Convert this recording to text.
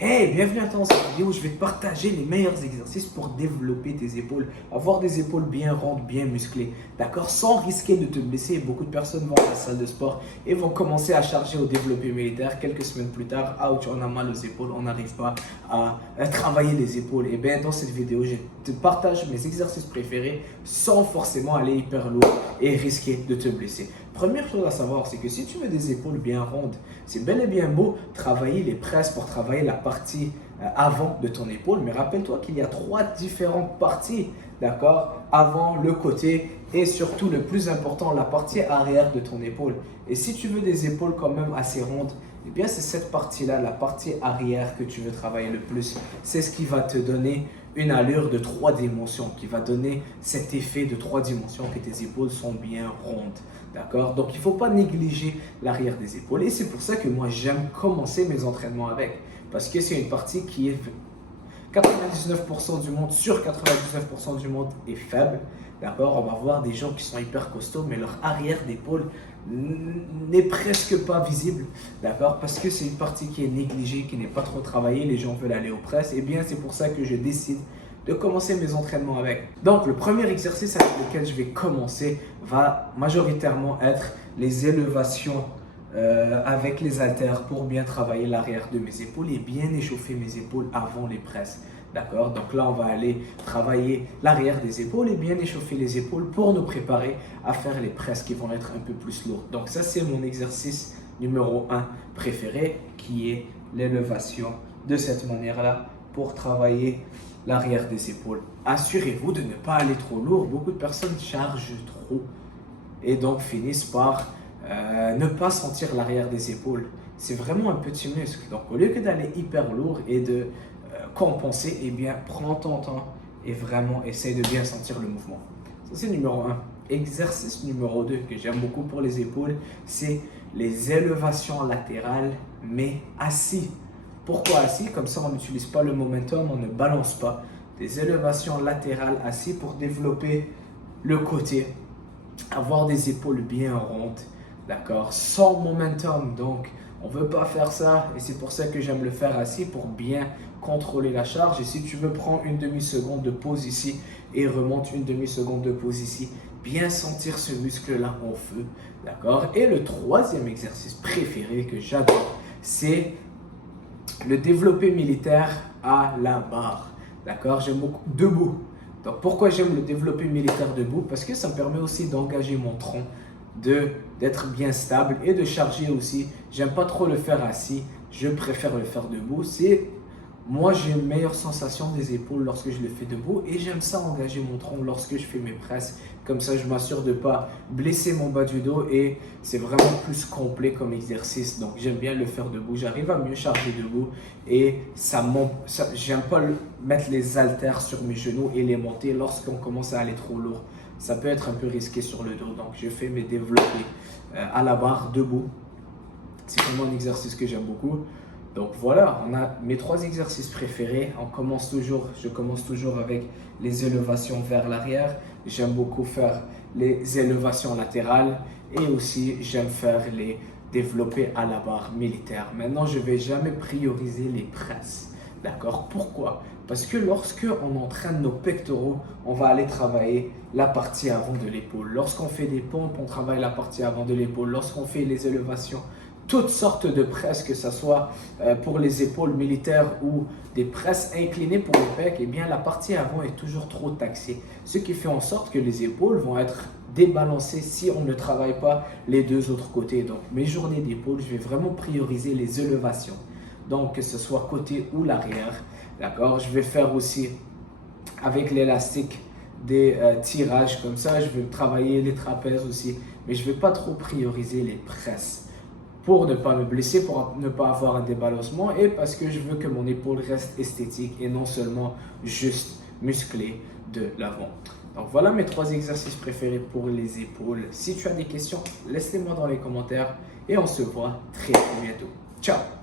Hey, bienvenue à toi dans cette vidéo où je vais te partager les meilleurs exercices pour développer tes épaules. Avoir des épaules bien rondes, bien musclées, d'accord, sans risquer de te blesser. Beaucoup de personnes vont à la salle de sport et vont commencer à charger au développé militaire. Quelques semaines plus tard, ouch, on a mal aux épaules, on n'arrive pas à travailler les épaules. Et bien dans cette vidéo, je te partage mes exercices préférés sans forcément aller hyper lourd et risquer de te blesser. Première chose à savoir, c'est que si tu veux des épaules bien rondes, c'est bel et bien beau travailler les presses pour travailler la partie avant de ton épaule. Mais rappelle-toi qu'il y a trois différentes parties, d'accord? Avant, le côté et surtout le plus important, la partie arrière de ton épaule. Et si tu veux des épaules quand même assez rondes, eh bien c'est cette partie-là, la partie arrière que tu veux travailler le plus. C'est ce qui va te donner une allure de 3 dimensions, qui va donner cet effet de 3 dimensions que tes épaules sont bien rondes. D'accord? Donc, il ne faut pas négliger l'arrière des épaules. Et c'est pour ça que moi, j'aime commencer mes entraînements avec. Parce que c'est une partie qui est 99% du monde, sur 99% du monde est faible. D'accord? On va voir des gens qui sont hyper costauds, mais leur arrière d'épaule n'est presque pas visible. D'accord? Parce que c'est une partie qui est négligée, qui n'est pas trop travaillée. Les gens veulent aller aux presses. Et bien, c'est pour ça que je décide de commencer mes entraînements avec. Donc, le premier exercice avec lequel je vais commencer va majoritairement être les élévations avec les haltères pour bien travailler l'arrière de mes épaules et bien échauffer mes épaules avant les presses. D'accord? Donc là, on va aller travailler l'arrière des épaules et bien échauffer les épaules pour nous préparer à faire les presses qui vont être un peu plus lourdes. Donc ça, c'est mon exercice numéro 1 préféré qui est l'élévation de cette manière-là pour travailler l'arrière des épaules. Assurez-vous de ne pas aller trop lourd. Beaucoup de personnes chargent trop et donc finissent par ne pas sentir l'arrière des épaules. C'est vraiment un petit muscle. Donc au lieu que d'aller hyper lourd et de compenser, eh bien prends ton temps et vraiment essaye de bien sentir le mouvement. Ça c'est numéro 1. Exercice numéro 2 que j'aime beaucoup pour les épaules, c'est les élévations latérales mais assis. Pourquoi assis? Comme ça, on n'utilise pas le momentum, on ne balance pas. Des élévations latérales assis pour développer le côté, avoir des épaules bien rondes, d'accord, sans momentum. Donc, on ne veut pas faire ça et c'est pour ça que j'aime le faire assis pour bien contrôler la charge. Et si tu veux, prends une demi-seconde de pause ici et remonte une demi-seconde de pause ici. Bien sentir ce muscle-là en feu, d'accord. Et le troisième exercice préféré que j'adore, c'est le développé militaire à la barre. D'accord? J'aime beaucoup debout. Donc, pourquoi j'aime le développé militaire debout? Parce que ça me permet aussi d'engager mon tronc, d'être bien stable et de charger aussi. J'aime pas trop le faire assis. Je préfère le faire debout. Moi, j'ai une meilleure sensation des épaules lorsque je le fais debout et j'aime ça engager mon tronc lorsque je fais mes presses. Comme ça, je m'assure de ne pas blesser mon bas du dos et c'est vraiment plus complet comme exercice. Donc, j'aime bien le faire debout. J'arrive à mieux charger debout et j'aime pas mettre les haltères sur mes genoux et les monter lorsqu'on commence à aller trop lourd. Ça peut être un peu risqué sur le dos. Donc, je fais mes développés à la barre debout. C'est vraiment un exercice que j'aime beaucoup. Donc voilà, on a mes 3 exercices préférés. Je commence toujours avec les élévations vers l'arrière. J'aime beaucoup faire les élévations latérales et aussi j'aime faire les développés à la barre militaire. Maintenant, je ne vais jamais prioriser les presses. D'accord? Pourquoi? Parce que lorsque on entraîne nos pectoraux, on va aller travailler la partie avant de l'épaule. Lorsqu'on fait des pompes, on travaille la partie avant de l'épaule. Lorsqu'on fait les élévations, toutes sortes de presses, que ce soit pour les épaules militaires ou des presses inclinées pour le pec, eh bien la partie avant est toujours trop taxée. Ce qui fait en sorte que les épaules vont être débalancées si on ne travaille pas les 2 autres côtés. Donc mes journées d'épaules, je vais vraiment prioriser les élévations. Donc que ce soit côté ou l'arrière, d'accord. Je vais faire aussi avec l'élastique des tirages comme ça. Je vais travailler les trapèzes aussi, mais je ne vais pas trop prioriser les presses pour ne pas me blesser, pour ne pas avoir un débalancement et parce que je veux que mon épaule reste esthétique et non seulement juste musclée de l'avant. Donc voilà mes 3 exercices préférés pour les épaules. Si tu as des questions, laisse-les-moi dans les commentaires et on se voit très bientôt. Ciao!